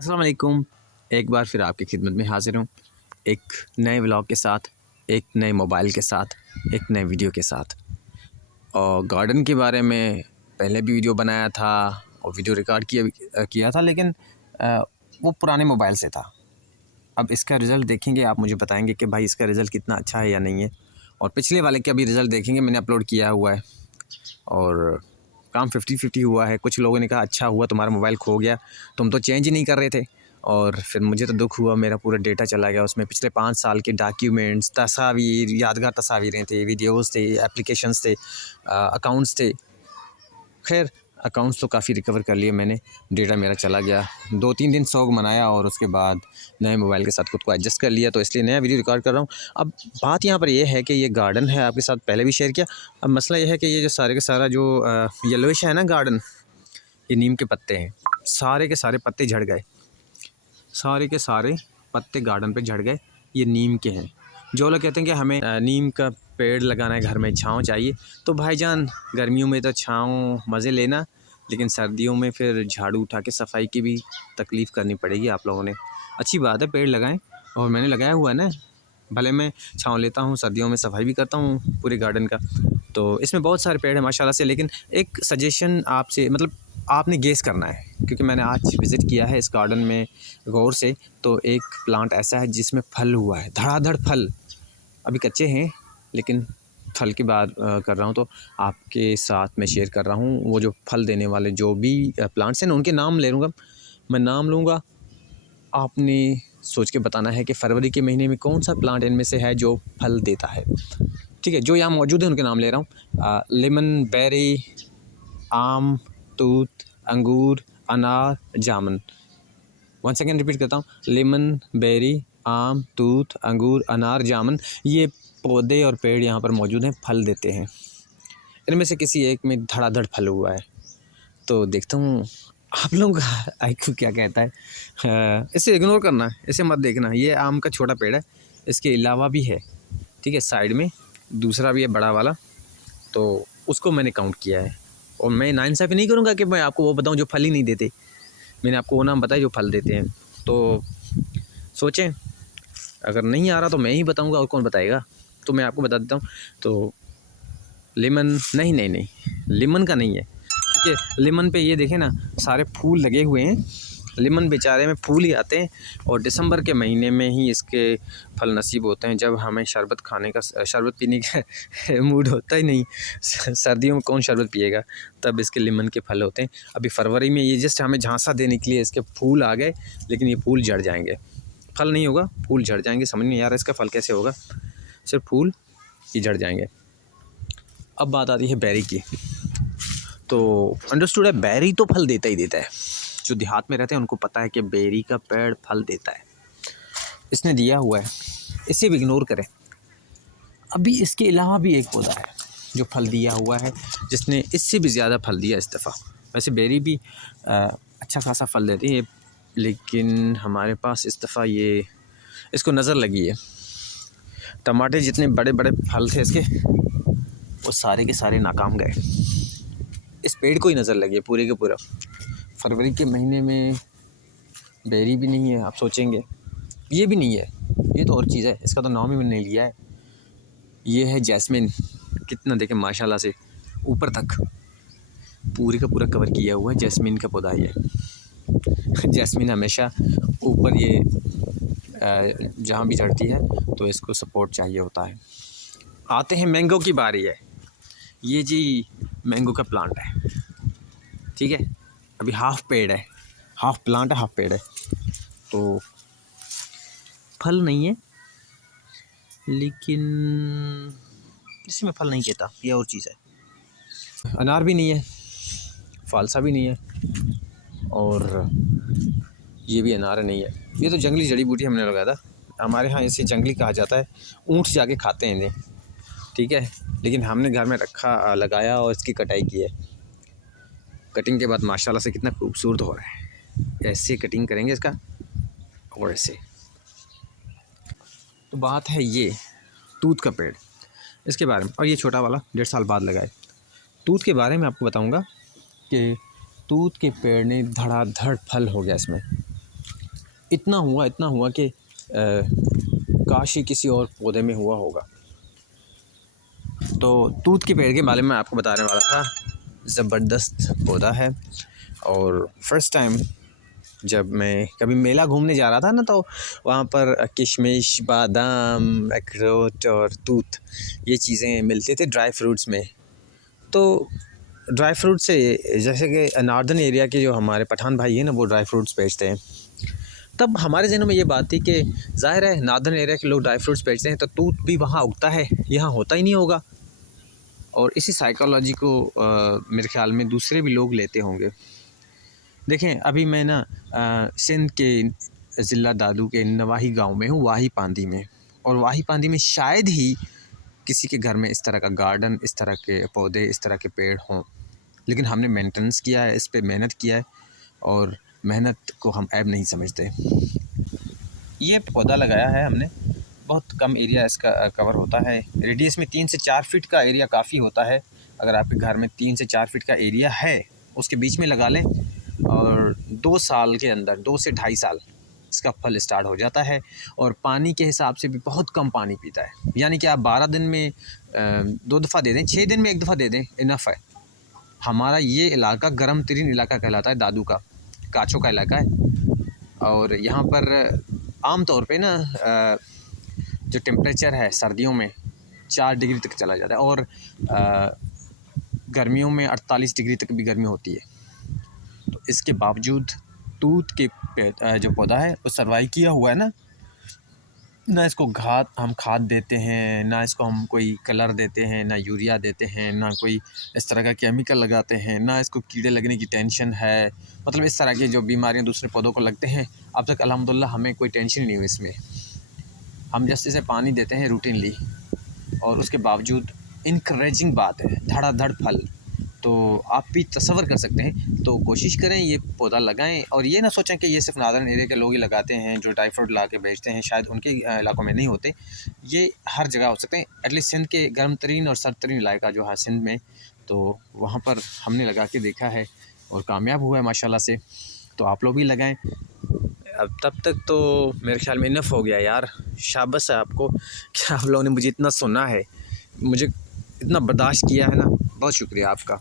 अस्सलाम वालेकुम। एक बार फिर आपकी खिदमत में हाज़िर हूँ, एक नए व्लॉग के साथ, एक नए मोबाइल के साथ, एक नए वीडियो के साथ। और गार्डन के बारे में पहले भी वीडियो बनाया था और वीडियो रिकॉर्ड किया था, लेकिन वो पुराने मोबाइल से था। अब इसका रिज़ल्ट देखेंगे, आप मुझे बताएंगे कि भाई इसका रिज़ल्ट कितना अच्छा है या नहीं है। और पिछले वाले का भी रिज़ल्ट देखेंगे, मैंने अपलोड किया हुआ है और काम 50-50 हुआ है। कुछ लोगों ने कहा अच्छा हुआ तुम्हारा मोबाइल खो गया, तुम तो चेंज ही नहीं कर रहे थे। और फिर मुझे तो दुख हुआ, मेरा पूरा डेटा चला गया। उसमें पिछले 5 साल के डॉक्यूमेंट्स, तस्वीर, यादगार तस्वीरें थे, वीडियोज़ थे, एप्लीकेशंस थे, अकाउंट्स थे। खैर अकाउंट्स तो काफ़ी रिकवर कर लिए मैंने, डेटा मेरा चला गया। 2-3 दिन शौक मनाया और उसके बाद नए मोबाइल के साथ खुद को एडजस्ट कर लिया, तो इसलिए नया वीडियो रिकॉर्ड कर रहा हूँ। अब बात यहाँ पर ये है कि ये गार्डन है, आपके साथ पहले भी शेयर किया। अब मसला ये है कि ये जो सारे के सारा जो येलोइश है ना गार्डन, ये नीम के पत्ते हैं। सारे के सारे पत्ते झड़ गए, सारे के सारे पत्ते गार्डन पे झड़ गए। ये नीम के हैं। जो लोग कहते हैं कि हमें नीम का पेड़ लगाना है, घर में छाँव चाहिए, तो भाईजान गर्मियों में तो छाँव मज़े लेना, लेकिन सर्दियों में फिर झाड़ू उठा के सफाई की भी तकलीफ़ करनी पड़ेगी आप लोगों ने। अच्छी बात है, पेड़ लगाएं, और मैंने लगाया हुआ है ना। भले मैं छाँव लेता हूँ, सर्दियों में सफाई भी करता हूँ पूरे गार्डन का। तो इसमें बहुत सारे पेड़ हैं माशाल्लाह से, लेकिन एक सजेशन आपसे, मतलब आपने गेस करना है, क्योंकि मैंने आज विज़िट किया है इस गार्डन में गौर से। तो एक प्लांट ऐसा है जिसमें फल हुआ है, धड़ाधड़ फल। अभी कच्चे हैं लेकिन फल की बात कर रहा हूँ, तो आपके साथ मैं शेयर कर रहा हूँ। वो जो फल देने वाले जो भी प्लांट्स हैं ना, उनके नाम ले लूँगा, मैं नाम लूँगा। आपने सोच के बताना है कि फरवरी के महीने में कौन सा प्लांट इनमें से है जो फल देता है। ठीक है, जो यहाँ मौजूद है उनके नाम ले रहा हूँ। लेमन, बेरी, आम, तूत, अंगूर, अनार, जामुन। वन सेकेंड रिपीट करता हूँ, लेमन, बेरी, आम, तूत, अंगूर, अनार, जामुन। ये पौधे और पेड़ यहाँ पर मौजूद हैं, फल देते हैं। इनमें से किसी एक में धड़ाधड़ फल हुआ है, तो देखता हूँ आप लोग आईक्यू क्या कहता है। इसे इग्नोर करना, इसे मत देखना। ये आम का छोटा पेड़ है, इसके अलावा भी है, ठीक है, साइड में दूसरा भी है बड़ा वाला, तो उसको मैंने काउंट किया है। और मैं नाइंसाफ़ी नहीं करूँगा कि मैं आपको वो बताऊँ जो फल ही नहीं देते। मैंने आपको वो नाम बताया जो फल देते हैं, तो सोचें, अगर नहीं आ रहा तो मैं ही बताऊँगा, और कौन बताएगा। तो मैं आपको बता देता हूँ। तो लेमन नहीं, लेमन का नहीं है, क्योंकि लेमन पे ये देखें ना, सारे फूल लगे हुए हैं। लेमन बेचारे में फूल ही आते हैं, और दिसंबर के महीने में ही इसके फल नसीब होते हैं, जब हमें शरबत खाने का, शरबत पीने का मूड होता ही नहीं। सर्दियों में कौन शरबत पिएगा, तब इसके लेमन के फल होते हैं। अभी फरवरी में ये जस्ट हमें झांसा देने के लिए इसके फूल आ गए, लेकिन ये फूल झड़ जाएंगे। फल नहीं होगा, फूल झड़ जाएंगे। समझ नहीं आ रहा इसका फल कैसे होगा, सिर्फ फूल ही झड़ जाएंगे। अब बात आती है बेरी की। तो अंडरस्टूड है, बेरी तो फल देता ही देता है। जो देहात में रहते हैं उनको पता है कि बेरी का पेड़ फल देता है। इसने दिया हुआ है, इसे भी इग्नोर करें। अभी इसके अलावा भी एक पौधा है जो फल दिया हुआ है, जिसने इससे भी ज़्यादा फल दिया इस दफ़ा। वैसे बेरी भी अच्छा खासा फल देती है, लेकिन हमारे पास इस दफ़ा ये इसको नज़र लगी है। टमाटर जितने बड़े बड़े फल थे इसके, वो सारे के सारे नाकाम गए। इस पेड़ को ही नज़र लगी है पूरे के पूरा। फरवरी के महीने में बेरी भी नहीं है, आप सोचेंगे ये भी नहीं है, ये तो और चीज़ है, इसका तो नाम ही मैंने नहीं लिया है। ये है जैस्मिन। कितना देखें माशाल्लाह से ऊपर तक पूरे का पूरा कवर किया हुआ है, जैस्मिन का पौधा है ये। जैस्मिन हमेशा ऊपर ये जहाँ भी चढ़ती है तो इसको सपोर्ट चाहिए होता है। आते हैं मैंगो की बारी है। ये जी मैंगो का प्लांट है, ठीक है। अभी हाफ पेड़ है, हाफ प्लांट है, हाफ पेड़ है, तो फल नहीं है, लेकिन इसमें फल नहीं कहता, ये और चीज़ है। अनार भी नहीं है, फालसा भी नहीं है, और ये भी अनार नहीं है। ये तो जंगली जड़ी बूटी हमने लगाया था, हमारे यहाँ इसे जंगली कहा जाता है। ऊँट जाके खाते हैं इन्हें, ठीक है, लेकिन हमने घर में रखा, लगाया और इसकी कटाई की है। कटिंग के बाद माशाल्लाह से कितना खूबसूरत हो रहा है। ऐसे कटिंग करेंगे इसका, और ऐसे। तो बात है ये तूत का पेड़, इसके बारे में। और ये छोटा वाला 1.5 साल बाद लगाए। तूत के बारे में आपको बताऊंगा कि तूत के पेड़ ने धड़ाधड़ फल हो गया इसमें। इतना हुआ कि काश ही किसी और पौधे में हुआ होगा। तो तूत के पेड़ के बारे में आपको बताने वाला था। ज़बरदस्त पौधा है। और फर्स्ट टाइम जब मैं कभी मेला घूमने जा रहा था ना, तो वहाँ पर किशमिश, बादाम, अखरोट और तूत ये चीज़ें मिलते थे ड्राई फ्रूट्स में। तो ड्राई फ्रूट से जैसे कि नॉर्दर्न एरिया के जो हमारे पठान भाई हैं ना, वो ड्राई फ्रूट्स बेचते हैं। तब हमारे ज़हनों में ये बात थी कि ज़ाहिर है नॉर्दर्न एरिया के लोग ड्राई फ्रूट्स बेचते हैं तो तूत भी वहाँ उगता है, यहाँ होता ही नहीं होगा। और इसी साइकोलॉजी को मेरे ख़्याल में दूसरे भी लोग लेते होंगे। देखें, अभी मैं ना सिंध के ज़िला दादू के नवाही गांव में हूँ, वाही पांदी में। और वाही पांदी में शायद ही किसी के घर में इस तरह का गार्डन, इस तरह के पौधे, इस तरह के पेड़ हों। लेकिन हमने मेंटेनेंस किया है, इस पे मेहनत किया है और मेहनत को हम ऐब नहीं समझते। ये पौधा लगाया है हमने, बहुत कम एरिया इसका कवर होता है। रेडियस में 3 से 4 फीट का एरिया काफ़ी होता है। अगर आपके घर में 3 से 4 फीट का एरिया है, उसके बीच में लगा लें और 2 साल के अंदर, 2 से ढाई साल इसका फल स्टार्ट हो जाता है। और पानी के हिसाब से भी बहुत कम पानी पीता है, यानी कि आप 12 दिन में 2 दफ़ा दे दें, 6 दिन में 1 दफ़ा दे दें, इनफ है। हमारा ये इलाका गर्म तरीन इलाका कहलाता है, दादू का काचों का इलाका है। और यहाँ पर आम तौर पे ना जो टेम्परेचर है सर्दियों में 4 डिग्री तक चला जाता है और गर्मियों में 48 डिग्री तक भी गर्मी होती है। तो इसके बावजूद तूत के जो पौधा है वो सर्वाइव किया हुआ है ना इसको हम खाद देते हैं, ना इसको हम कोई कलर देते हैं, ना यूरिया देते हैं, ना कोई इस तरह का केमिकल लगाते हैं, ना इसको कीड़े लगने की टेंशन है। मतलब इस तरह की जो बीमारियां दूसरे पौधों को लगते हैं, अब तक अल्हम्दुलिल्लाह हमें कोई टेंशन नहीं हुई इसमें। हम जस्ट इसे पानी देते हैं रूटीनली और उसके बावजूद इनकरेजिंग बात है, धड़ाधड़ फल। तो आप भी तसव्वुर कर सकते हैं। तो कोशिश करें ये पौधा लगाएं और ये ना सोचें कि ये सिर्फ नॉर्दर्न एरिया के लोग ही लगाते हैं जो ड्राई फ्रूट ला के बेचते हैं, शायद उनके इलाकों में नहीं होते। ये हर जगह हो सकते हैं, एटलीस्ट सिंध के गर्म तरीन और सर्द तरीन इलाका जो है सिंध में, तो वहाँ पर हमने लगा के देखा है और कामयाब हुआ है माशाल्लाह से। तो आप लोग भी लगाएं। अब तब तक तो मेरे ख्याल में इनफ हो गया यार, शाबाश है आपको कि आप लोगों ने मुझे इतना सुना है, मुझे इतना बर्दाश्त किया है ना, बहुत शुक्रिया आपका।